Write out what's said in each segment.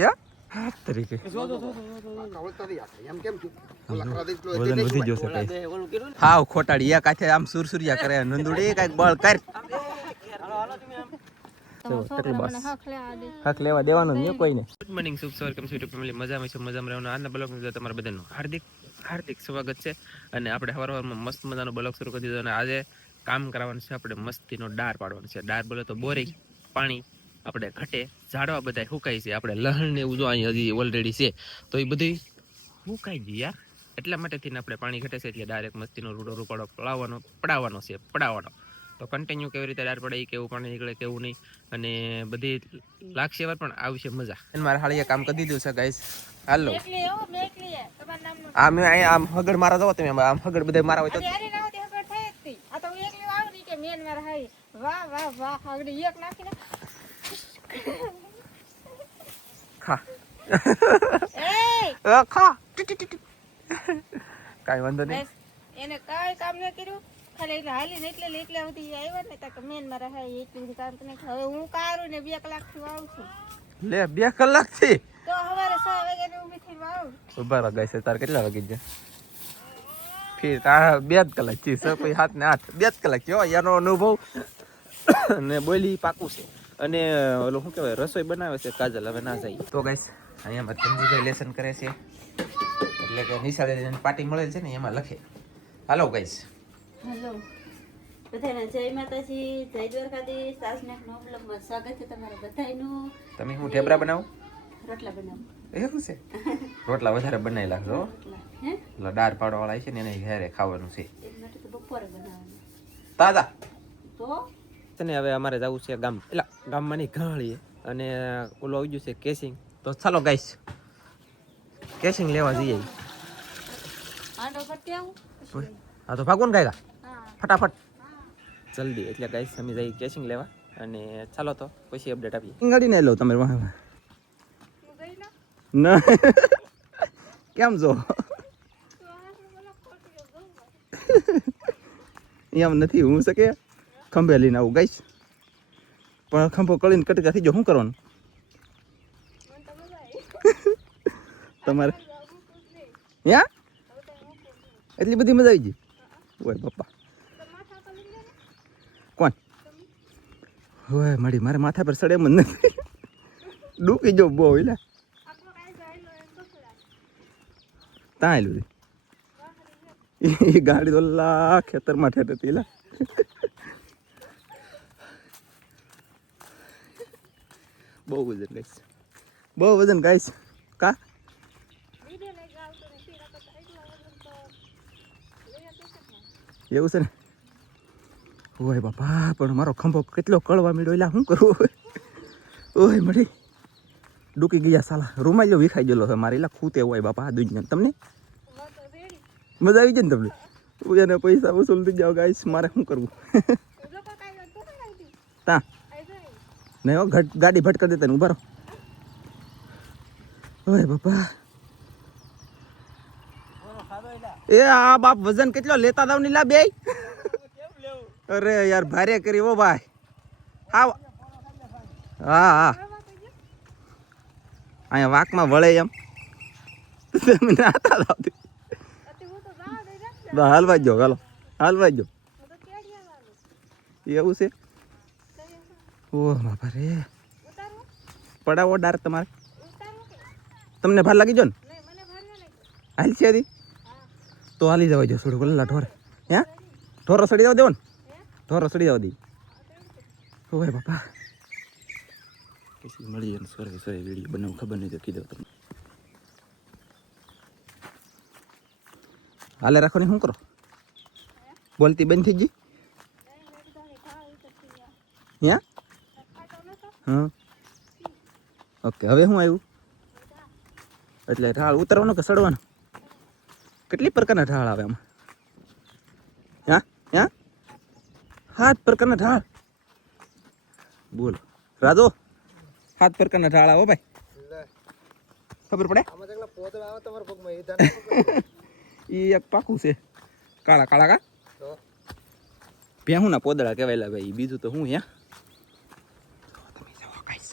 યા તરીકે વજન વધી ગયો છે કઈ હાવ ખોટાડી એક હાથે આમ સુરસુરિયા કરે નંદુડી કઈક બળ કર હક લેવા દેવાનો નહીં કોઈને. ગુડ મોર્નિંગ શુભ સવાર કેમ છો યુટ્યુબ ફેમિલી મજામાં છે મજામાં રહેવાનું આજના બ્લોગની અંદર તમારા બધાનું હાર્દિક હાર્દિક સ્વાગત છે. અને આપણે સવારમાં મસ્ત મજાનો બ્લોગ શરૂ કરી દીધો અને આજે કામ કરાવવાનું છે આપણે મસ્તીનો ડાર પાડવાનો છે. ડાર બોલે તો બોરિંગ પાણી આપણે ઘટે ઝાડવા બધા સુકાય છે આપણે લહણ ને એવું જો અહીં હજી ઓલરેડી છે તો એ બધી સુકાઈ ગઈ યાર એટલા માટે થઈને આપણે પાણી ઘટે છે એટલે ડાયરેક્ટ મસ્તીનો રૂડો રૂપાડો પડાવવાનો છે પડાવવાનો. તો કન્ટિન્યુ કેવી રીતે ડાર પડે કેવું પાણી નીકળે કેવું નહીં અને બધી લાગશે વાર પણ આવશે મજા. મારે હાળીએ કામ કરી દીધું છે ગાઈસ. હાલો આમ અહીંયા આમ હગડ મારા જાવ તમે આમ હગડ બધા મારા હોય તો ખા ખા કાઈ વાંધો નહીં એને કાઈ કામ ન કર્યું ખાલી હાલી ને એટલે સુધી આવ્યા ને તક મેન મારા હાઈ એટલું કામ કરે હવે હું કારું ને 2 કલાક થી આવું છું લે 2 કલાક થી તો સવારે 6 વાગે ને ઊભી થઈને આવું ઉભા રહો ગાઈસ. તાર કેટલા વાગે છે ફિર તાર 2 કલાક થી 6 કોઈ 7 ને 8 2 કલાક થયો યાનો અનુભવ ને બોલી પાકું છે અને ઓલો શું કહેવાય રસોઈ બનાવે છે કાજલ હવે ના જાય તો ગાઈસ અહીંયા મારે તંજીભાઈ લેસન કરે છે એટલે કે નિશાળે પાર્ટી મળેલ છે ને એમાં લખે. હાલો ગાઈસ. હેલો બધાને જય માતાજી જય દ્વારકાધીશ. આજના નવા બ્લોગમાં સ્વાગત છે તમારા બધાનું. તમે હું ઢેબરા બનાવું રોટલા બનાવું એવું છે રોટલા વધારે બનાવી લાગજો હે એટલે દાળ પાડવા વાળા છે ને એને ઘરે ખાવાનું છે એ માટે તો બપોરે બનાવવાનું તાજા તો ને. હવે અમારે જવું છે ગામ એટલે ગામમાં ની ઘાળીએ અને ઓલો આવી ગયું છે કેસિંગ તો ચાલો ગાઈસ કેસિંગ લેવા જઈએ. આંડો ફટકે આવું હા તો ભાગો ને ગાયગા ફટાફટ જલ્દી એટલે ગાઈસ અમે જઈએ કેસિંગ લેવા અને ચાલો તો પછી અપડેટ આપીએ. ગાડી ને લો તમે ના કેમ છો એમ નથી હું શકે ખંભે લઈને આવું ગાઈસ પણ ખંભો કળીને કટકા થઈ ગયો શું કરવાનું તમારે યા એટલી બધી મજા આવી ગઈ ઓય પપ્પા કોણ હોય મળી મારે માથા પર સડે એમ નથી ડૂકી જો બહુ એટલે ત્યાં આવેલું એ ગાડી તો ખેતરમાં ઠેઠ હતી એલા બહુ વજન ગાઈશ બહુ વજન ગાઈશ કા એવું છે ને ઓય બાપા પણ મારો ખંભો કેટલો કળવા મીડો એટલે શું કરવું ઓય મળી ડૂકી ગયા સાલા રૂમાલ્યો વિખાઈ ગયેલો છે મારે એટલે ખૂતે હોય બાપા આ દુનિયા તમને મજા આવી જાય ને તમને એને પૈસા વસૂલ થઈ જાવ ગાઈસ મારે શું કરવું તા નહીં હો ગાડી ભટક દેતા ને ઉભા રહો ઓય બાપા એ આ બાપ વજન કેટલો લેતા દાવ ની લા બે અરે યાર ભારે કરી ઓ ભાઈ હા હા હા અહીંયા વાકમાં વળે એમ તમે નાતા દાવતી હાલવા જો હાલો હાલવા જો એવું છે ઓહ બાપા રે પડાવો ડાર તમારે તમને ભાર લાગી જો ને હાલ છે તો હાલી જવા જો થોડું ગલ્લા ઢોર હે ઢોરો સડી જવા દેવો ને ઢોરો સડી જવા દે ઓય બાપા પછી મળી જાય સોરે સોરે વિડીયો બનાવું ખબર નહીં તો કીધું તમને હાલે રાખો ને શું કરો બોલતી બંધ થઈ ગઈ યા હા ઓકે હવે શું આવ્યું એટલે ઢાળ ઉતરવાનો કે સડવાનો કેટલી પ્રકારના ઢાળ આવે આમાં હા હા 7 પ્રકારના ઢાળ બોલો રાજો 7 પ્રકારના ઢાળ આવો ભાઈ ખબર પડે એ એક પાકું છે કાળા કાળા કા ભેહું ના પોદળા કહેવાયેલા ભાઈ બીજું તો હું તમે જાઓ ગાઈસ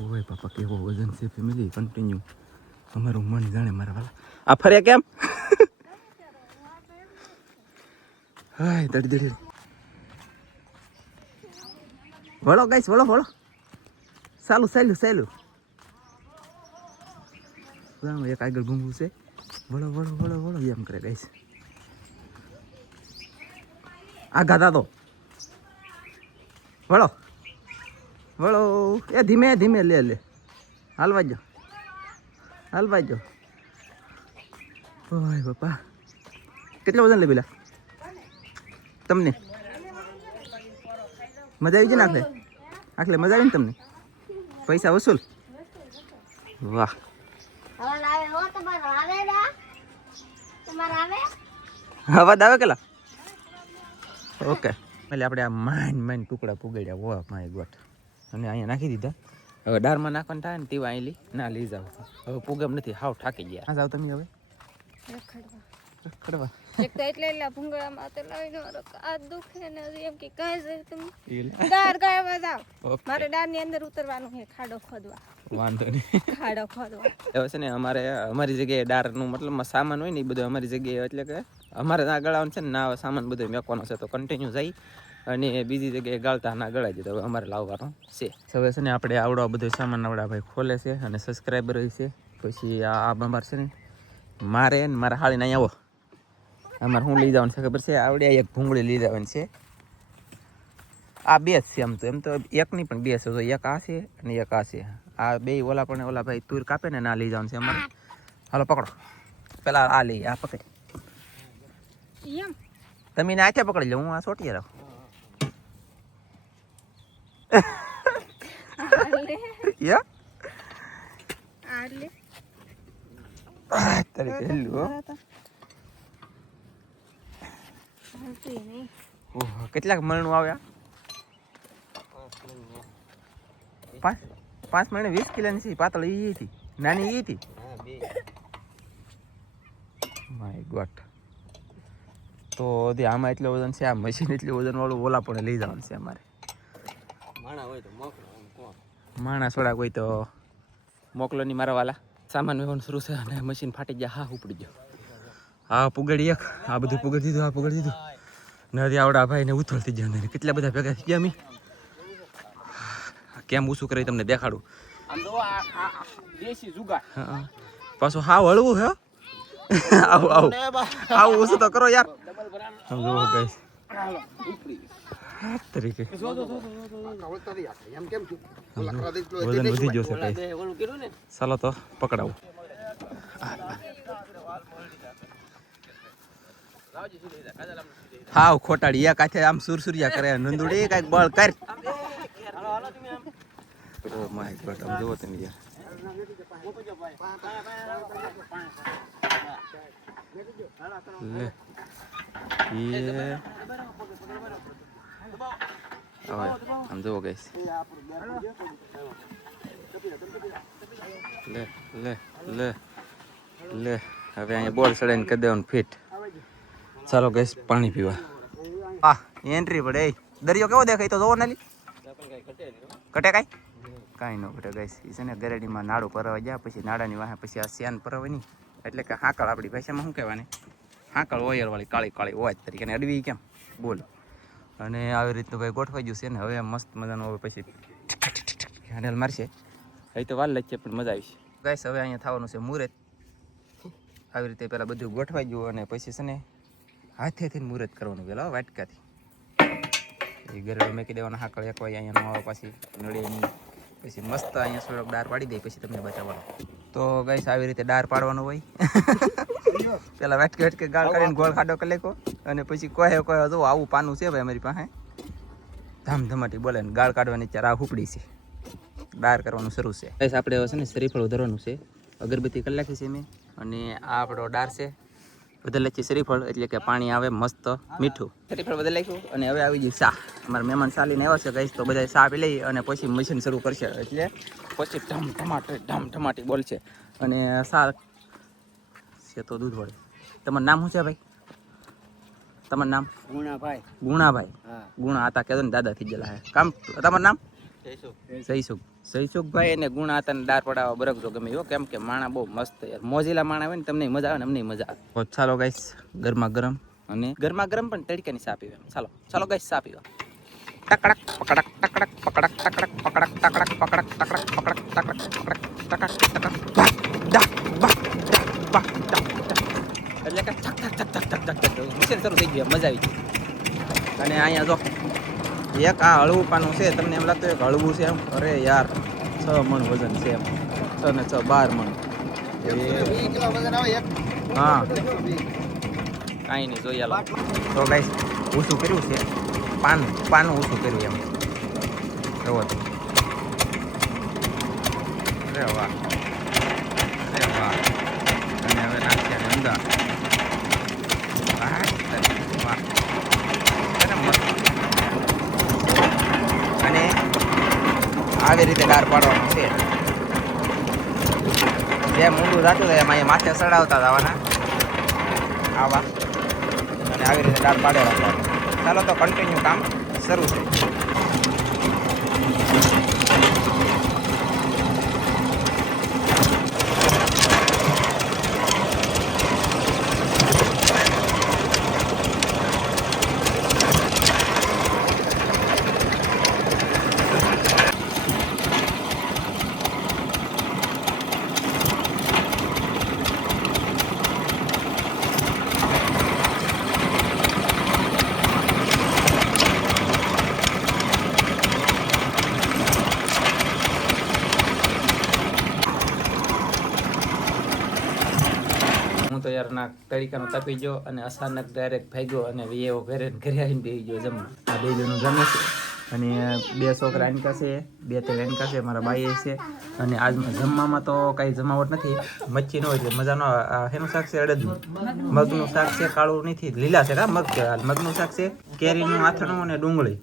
ઓય બાપા કેવો વજન છે ફેમિલી કન્ટિન્યુ અમારું મન જાણે મારા વાલા આ ફરે કેમ હાય દડી વળો ગાઈસ વળો સાલું એક આગળ ભૂંગું છે વળો એમ કરે ગાઈસ આઘાત આતો વળો એ ધીમે લે હાલવા જો ઓય બાપા કેટલા વજન લે પેલા તમને મજા આવી છે ને આખલે મજા આવી ને તમને પૈસા વસૂલ વાહ અવાજ આવે કેલા ઓકે એટલે આપણે આ માઇન ટુકડા પુગાડ્યા વો માય ગોટ અને અહીંયા નાખી દીધા હવે દાળમાં નાખવાનું થાય ને તેવા અહીં ના લઈ જાવ હવે પુગમ નથી હાવ થાકી ગયા આ જાવ તમે હવે રખડવા એક તો એટલે ભૂંગળામાં તો લાવીને મારો હાથ દુખે ને એમ કે કાંઈ છે તમે દાર ગાયવા જાવ મારે દારની અંદર ઉતરવાનું છે ખાડો ખોદવા વાંધો નહીં ખાડો ખોદવા હવે છે ને અમારી જગ્યાએ દાળનું મતલબ સામાન હોય ને એ બધું અમારી જગ્યાએ એટલે કે અમારે ના ગળાવાનું છે ને ના સામાન બધો મેકવાનો છે તો કન્ટિન્યુ જાય અને બીજી જગ્યાએ ગાળતા ના ગળાઈ જાય તો હવે અમારે લાવવાનો છે હવે છે ને આપણે આવડો બધો સામાન આવડા ભાઈ ખોલે છે અને સબસ્ક્રાઈબર છે પછી આ અમારે છે ને મારે ને મારા હાળીને અહીંયા આવો અમારે શું લઈ જવાનું છે ખબર છે આવડે એક ભૂંગળી લઈ જવાની છે આ બે જ છે એમ તો એક નહીં પણ બે છે તો એક આ છે અને એક આ છે આ બે ઓલા પણ ઓલા ભાઈ તુર કાપે ને ના લઈ જવાનું છે અમારે હાલો પકડો પેલા આ લઈ આ પકડ એમ તમે એને હાથે પકડી લો હું આ સોટીએ રહું યા આલે તારી પહેલું હો ઓહ કેટલાક મણનું આવ્યા 5 મણ 20 કિલોની છે પાતળી ઈ હતી નાની ઈ હતી માય ગોડ તો આમાં એટલું વજન છે આ મશીન એટલું વજન વાળું ઓલા પણ લઈ જવાનું છે અમારે માણા સોડા કોઈ તો મોકલો નહીં મારા વાલા સામાન વેવાનું શરૂ છે અને મશીન ફાટી ગયા હા ઉપડી ગયો હા પુગડી એક આ બધું પુગડી દીધું નથી આવડા ભાઈ ને ઉથલતી જાય કેટલા બધા ભેગા થઈ ગયા કેમ ઊંચું કરી તમને દેખાડું પાછું હાવ હળવું હે આવું ઊંચું તો કરો યાર તરીકે વજન વધી ગયો છે ચાલો તો પકડાવું હાવ ખોટાડી એક હાથે આમ સુરસુરિયા કરે નંદુડી કઈક બળ કર ઓ માય ગોડ આમ જોવો તમે યાર લે આમ જોવો ગાઈસ લે હવે અહીંયા બોલ ચડાઈને કરી દેવાનું ફિટ ચાલો ગાઈસ પાણી પીવા એન્ટ્રી પડે દરિયો કેવો દેખાય તો જોવો નાલી કટે કાંઈ ન ઘટે ગાઈસ એ છે ને ગરેડીમાં નાડું પરવા ગયા પછી નાડાની વાહે પછી આ શેન પરવા નહીં એટલે કે હાકળ આપણી ભાષામાં શું કહેવાની હાકળ ઓયરવાળી કાળી ઓજ તરીકે અને અડવી કેમ બોલ અને આવી રીતનું ભાઈ ગોઠવાઈ ગયું છે ને હવે મસ્ત મજાનું હવે પછી હેન્ડલ મારશે હવે તો વાર લાગશે પણ મજા આવી છે ગાઈસ હવે અહીંયા થવાનું છે મુહૂર્ત આવી રીતે પહેલાં બધું ગોઠવાઈ ગયું અને પછી છે ને હાથેથી મુહૂર્ત કરવાનું પેલા વાટકાથી એ ગરેડો મેકી દેવાના હાકળ એક વાય અહીંયા ન આવે પાછી નળે નહીં પછી મસ્ત અહીંયા થોડોક દાર પાડી દે પછી તમને બતાવવાનું તો ગાઈસ આવી રીતે દાર પાડવાનો હોય પેલા વાટકે ગાળ કાઢીને ગોળ ખાડો કરી લેકો અને પછી કોઈ જો આવું પાનું છે ભાઈ અમારી પાસે ધમાટી બોલે ને ગાળ કાઢવાની ચાર આ ઉપડી છે દાર કરવાનું શરૂ છે ગાઈસ આપણે હવે છે ને શ્રીફળ વધારવાનું છે અગરબત્તી કરી નાખી છે મેં અને આ આપણો દાર છે બદલ છે શ્રીફળ એટલે કે પાણી આવે મસ્ત મીઠું શ્રીફળ બદલ નાખ્યું અને હવે આવી ગયું ચા અમારા મહેમાન ચાલીને આવ્યા છે ગાઈસ તો બધા ચા પી લઈ અને પછી મશીન શરૂ કરશે એટલે પછી ઢમાટી બોલશે અને ચા છે તો દૂધ વળે તમારું નામ શું છે ભાઈ તમારું નામ ગુણાભાઈ ગુણા હતા કહેતો ને દાદા થઈ ગયેલા હે કામ તમારું નામ સહીસુખભાઈ એને ગુણ હતા ને દાર પડાવવા બરકજો ગમે હો, કેમ કે માણા બહુ મસ્ત યાર, મોજીલા માણા હોય ને તમને મજા આવે ને અમને મજા આવે. તો ચાલો ગાઈસ ગરમા ગરમ અને ગરમા ગરમ પણ તડકાની ચા પીવે. ચાલો ચાલો ગાઈસ ચા પીવા. ટકડક પકડક ટકડક પકડક ટકડક પકડક ટકડક પકડક ટકડક પકડક ટકડક ટકડક એટલે કે ઠક ઠક ઠક ઠક ઠક ઠક મિશન શરૂ થઈ ગયું, મજા આવી ગઈ. અને અહીંયા જો એક આ હળવું પાનું છે, તમને એમ લાગતું એક હળવું છે એમ, અરે યાર 6 મણ વજન છે એમ, 6 ને 6 12 મણ. હા કાંઈ નહીં જોઈએ. તો ગાઈસ ઊંચું કર્યું છે, પાનું ઊંચું કર્યું એમ, જુઓ તો. અરે વાહ, અરે વાહ. અને હવે નાખ્યા ને અંદર. વાહ વાહ, મસ્ત. અને આવી રીતે દાળ પાડવાનું છે, જેમ ઊંડું થતું થાય એમાં એ માથે ચડાવતા જવાના આવા, અને આવી રીતે દાળ પાડે રાખવાનું. ચાલો તો કન્ટિન્યુ કામ શરૂ છે. તો યાર ના તરીકાનો તપી ગયો અને અચાનક ડાયરેક્ટ ભાગ્યો અને એવો ઘરે આવીને બેસી ગયો જમવા. આ બે જણનું જમે છે અને 2 છોકરા એનકા છે, 2-3 એનકા છે, મારા બાઈ છે. અને આજમાં જમવામાં તો કાંઈ જમાવટ નથી, મચ્છી ન હોય એટલે મજા ન આવે. એનું શાક છે અડદનું, મગનું શાક છે, કાળું નથી લીલા છે, મગ છે. મગનું શાક છે, કેરીનું આથણું અને ડુંગળી,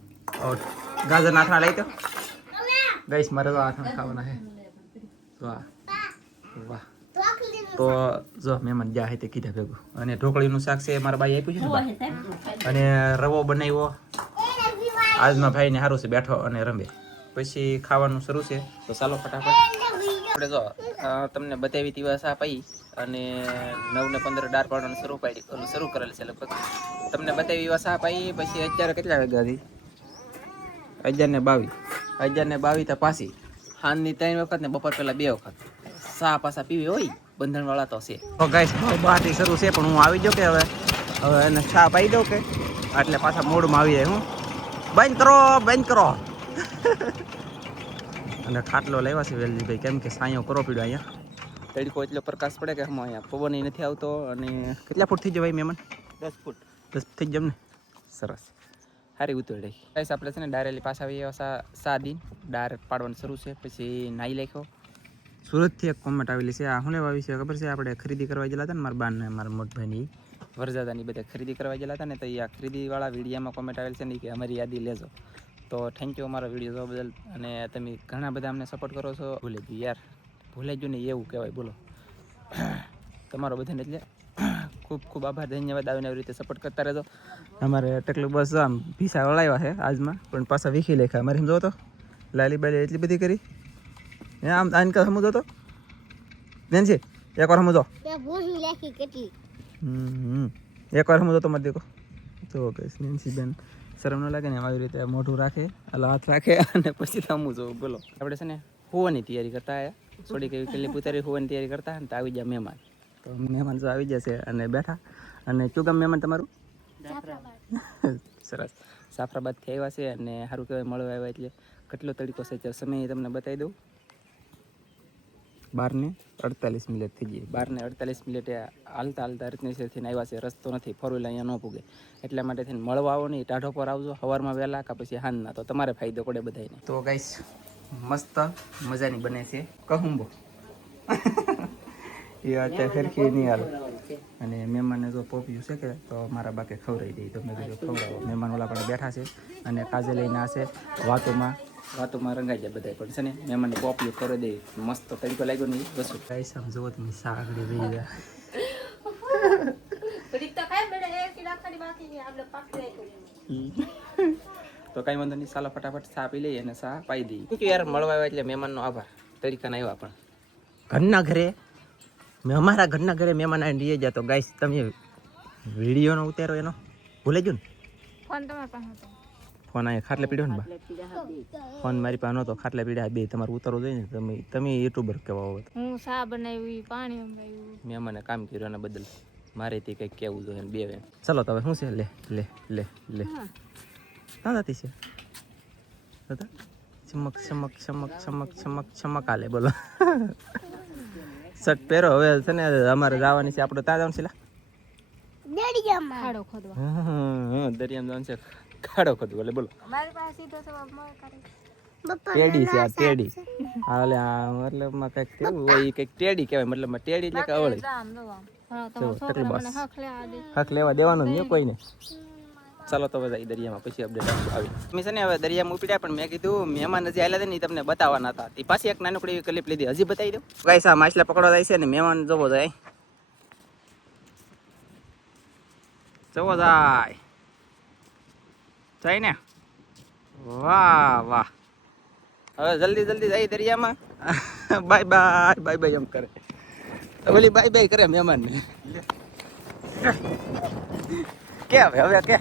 ગાજરના આથણા લઈ તો ગઈશ મારે તો આથણા ખાવાના છે. વાહ વાહ. તો જો મહેમાન જ્યાં હોય તે કીધા ભેગું. અને ઢોકળીનું શાક છે મારા બાઈ આપ્યું છે ને, અને રવો બનાવ્યો. આજમાં ભાઈને સારું છે, બેઠો અને રમે. પછી ખાવાનું શરૂ છે, તો ચાલો ફટાફટ. આપણે જો તમને બતાવી હતી વાસા પાઈ અને 9 ને 15 દાળ પાડવાનું શરૂ કરેલ છે લગભગ. તમને બતાવી વાસા પાઈ. પછી અત્યારે કેટલા વાગ્યા હતી? 11:22 તો પાછી સાંજની 3 વખત ને બપોર પહેલા 2 વખત ચા પાછા પીવી હોય બંધણ વાળા તો છે. તો ગાઈસ બહારથી શરૂ છે, પણ હું આવી જાઉં કે હવે એને ચા પાઈ દઉં કે એટલે પાછા મોડમાં આવી જાય. હું બંધ કરો અને ખાટલો લાવ્યા છે વેલજીભાઈ, કેમ કે સાયો કરો પીડો અહીંયા. તડકો એટલો પ્રકાશ પડે કે હમ અહીંયા પવન નથી આવતો. અને કેટલા ફૂટ થઈ જાય ભાઈ મહેમાન? 10 ફૂટ થઈ જાય ને. સરસ, સારી ઉતરી ગાઈસ. આપણે છે ને ડાયરેક્ટલી પાછા આવી સાદી દાળ પાડવાનું શરૂ છે. પછી નાઈ નાખ્યો. સુરતથી એક કોમેન્ટ આવેલી છે, આ શું લેવા આવી છે ખબર છે? આપણે ખરીદી કરવા ગયેલા હતા ને મારા બાને મારા મોટભાઈની વરજાદાની બધા ખરીદી કરવા ગયેલા હતા ને, તો આ ખરીદીવાળા વિડીયોમાં કોમેન્ટ આવેલી છે ને કે અમારી યાદી લેજો. તો થેન્ક યુ અમારો વિડીયો જોવા બદલ. અને તમે ઘણા બધા અમને સપોર્ટ કરો છો. ભૂલે ગયું યાર, ભૂલે ગયું ને એવું કહેવાય. બોલો તમારો બધાને એટલે ખૂબ ખૂબ આભાર, ધન્યવાદ. આવીને આવી રીતે સપોર્ટ કરતા રહેજો. અમારે ટકલું બસ આમ પીસા વળાવ્યા છે આજમાં, પણ પાછા વીખી લેખા. અમારે સમજો તો લાલી બાલી એટલી બધી કરી આમ આનકા સમજો તો નેન્સી એકવાર સમજો, એકવાર સમજો તો મત દેખો. તો કહીશ નેન્સી બેન શરમ ન લાગે ને આવી રીતે મોઢું રાખે, અલા હાથ રાખે અને પછી સમજો. બોલો આપણે છે ને હોવાની તૈયારી કરતા આવ્યા, થોડીક એવી કેટલી પુતારી હોવાની તૈયારી કરતા ને તો આવી ગયા મહેમાન. તો મહેમાન તો આવી જશે અને બેઠા. અને શું ગામ મહેમાન તમારું? સરસ, જાફરાબાદથી આવ્યા છે અને સારું કહેવાય મળવા આવ્યા. એટલે કેટલો તડકો છે અત્યારે, સમય તમને બતાવી દઉં. 12:48 થઈ ગઈ. 12:48 હાલતા રત્નેશ્વરથી આવ્યા છે. રસ્તો નથી, 4 વ્હીલર અહીંયા ન પૂગે. એટલા માટે થઈને મળવા આવો નહીં, ટાઢો પર આવજો સવારમાં વહેલા કા પછી હાંજના, તો તમારે ફાયદો પડે બધાને. તો ગાઈસ મસ્ત મજાની બને છે કહુંબો એ અત્યારે સરખી નહીં હાલ. અને મહેમાનને જો પોપ્યું છે કે તો મારા બાકે ખવડાવી દઈ. તો મેં કીધું ખવડાવો. મહેમાન ઓલા પણ બેઠા છે અને કાજે લઈને આશે વાતોમાં રંગાઈ જાય બધા. પણ છે ને મહેમાનને પોપ્યું ખવડાવી દઈ. મસ્ત તરીકો લાગ્યો નહીં વસ્તુ. ગાઈસ આમ જોવો તમે સાગડી રહી ગયા. તો કઈ વાંધો નહીં, ચાલો ફટાફટ ચા પી લઈએ અને ચા પાઈ દઈએ. શું કે યાર મળવા આવ્યા એટલે મહેમાનનો આભાર, તરીકાના આવ્યા પણ ઘરના ઘરે અમારા ઘરના ઘરે મહેમાન આવીને રહી જતો. ગાઈસ તમે વિડીયોનો ઉતારો એનો ભૂલે ગયો ને? ફોન તમારા પાસે હતો. ફોન અહીંયા ખાટલે પીડ્યો ને બા? ફોન મારી પાસે નહોતો, ખાટલે પીડ્યા બે. તમારું ઉતારવું જોઈએ ને, તમે યુટ્યુબર કહેવા હોત. હું ચા બનાવી, પાણી ઉમરાવ્યું. મહેમાને કામ કર્યું એના બદલ મારે તે કંઈક કહેવું જોઈએ ને બે વે. ચલો તો હવે શું છે? લે લે લે લે હા દાતી છે દાદા. ચમક ચમક ચમક ચમક ચમક ચમક આલે બોલો. શર્ટ પહેરો હવે છે ને, અમારે જવાની છે. આપણે ત્યાં જવાનું છે ખાડો ખોદવા. દરિયામાં જવાનું છે, ખાડો ખોદવા. એટલે બોલો મારી પાસે સીધો સવાબ મળે કરે. ટેડી છે આ ટેડી. હા એટલે આ મતલબમાં કંઈક કેવું હોય, એ કંઈક ટેડી કહેવાય. મતલબમાં ટેડી એટલે કે અવળી. આમ જો આમ. હા, તમારો છોકરો મને હક લેવા દે. હક લેવા દેવાનો નહીં કોઈને. ચાલો તો બધા દરિયામાં પછી અપડેટ આવી. મેં છે ને હવે દરિયામાં ઉપડ્યા, પણ મેં કીધું મહેમાન હજી આવેલા હતા ને, તમને બતાવવાના હતા. તે પાછી એક નાનકડી ક્લિપ લીધી, હજી બતાવી દઉં. ગાઈસ આ માછલા પકડવા જાય છે ને, મહેમાન જોવો જાય જોવો જાય જાય ને. વાહ વાહ. હવે જલ્દી જલ્દી જાય દરિયામાં. બાય બાય બાય બાય એમ કરે, ઓલી બાય બાય કરે મહેમાનને. કે હવે કે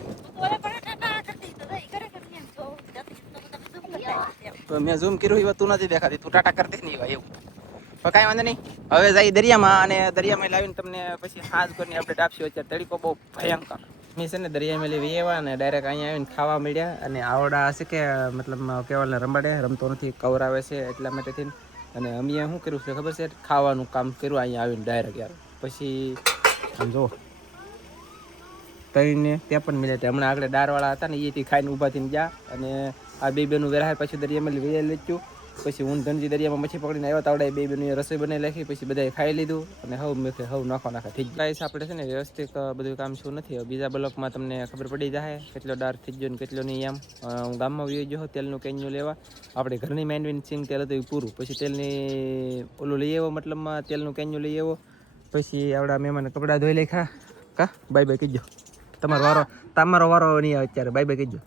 તો મેં ઝૂમ કર્યું એ તું નથી દેખાતી, તું ટાટા કરતી નહીં હોય એવું. તો કાંઈ વાંધો નહીં, હવે જાય દરિયામાં. અને દરિયામાં લાવીને તમને પછી હાથ કરીને અપડેટ આપશું. અત્યારે તડકો બહુ ભયંકર. મેં છે ને દરિયામાં લેવી એવા ને ડાયરેક્ટ અહીંયા આવીને ખાવા મળ્યા. અને આવડા હશે કે મતલબ કેવલને રમાડે, રમતો નથી, કવરાવે છે એટલા માટેથી. અને અમે શું કર્યું છે ખબર છે? ખાવાનું કામ કર્યું અહીંયા આવીને ડાયરેક્ટ યાર. પછી આમ જો તઈને ત્યાં પણ મળ્યા. હમણાં આગળ દારવાળા હતા ને, એથી ખાઈને ઊભા થઈને ગયા. અને આ બે બેનું વેરાય પછી દરિયામાં લઈ લીધું. પછી હું ધનજી દરિયામાં મચ્છી પકડીને આવ્યા હતા. બે બેનું રસોઈ બનાવી નાખી. પછી બધાએ ખાઈ લીધું. અને હવ મેં હવ નાખવા ઠીક. ગાઈસ આપણે છે ને વ્યવસ્થિત બધું કામ શું નથી. બીજા બ્લોકમાં તમને ખબર પડી જાય કેટલો ડાર થઈ ગયો ને કેટલો નહીં. એમ હું ગામમાં વયો ગયો તેલનું કેન્યું લેવા. આપણે ઘરની મેન્ડવીન સિંગ તેલ હતું એ પૂરું. પછી તેલની ઓલું લઈ આવ્યો, મતલબમાં તેલનું કેન્યું લઈ આવ્યો. પછી આવડા મહેમાન કપડાં ધોઈ લેખા. કા બાય બાય કીજો. તમારો વારો નહીં આવે અત્યારે. બાય બાય કીજો.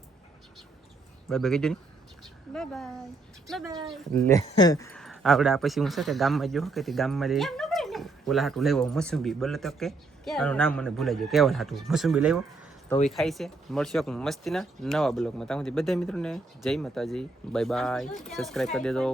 બાય બાય કીજો નહીં. Bye bye bye bye. લે આવડે પછી હું છે કે ગામમાં જો કે ગામમાં લઈ ઓલા હાટું લેવો મસુંબી બોલે તો કે આનું નામ મને ભૂલાઈ ગયું. કેવલ હાટું મસુંબી લેવો તો એ ખાઈ છે. મળશો મસ્તીના નવા બ્લોગમાં. ત્યાં સુધી બધા મિત્રોને જય માતાજી, બાય બાય. સબસ્ક્રાઈબ કરી દેજો.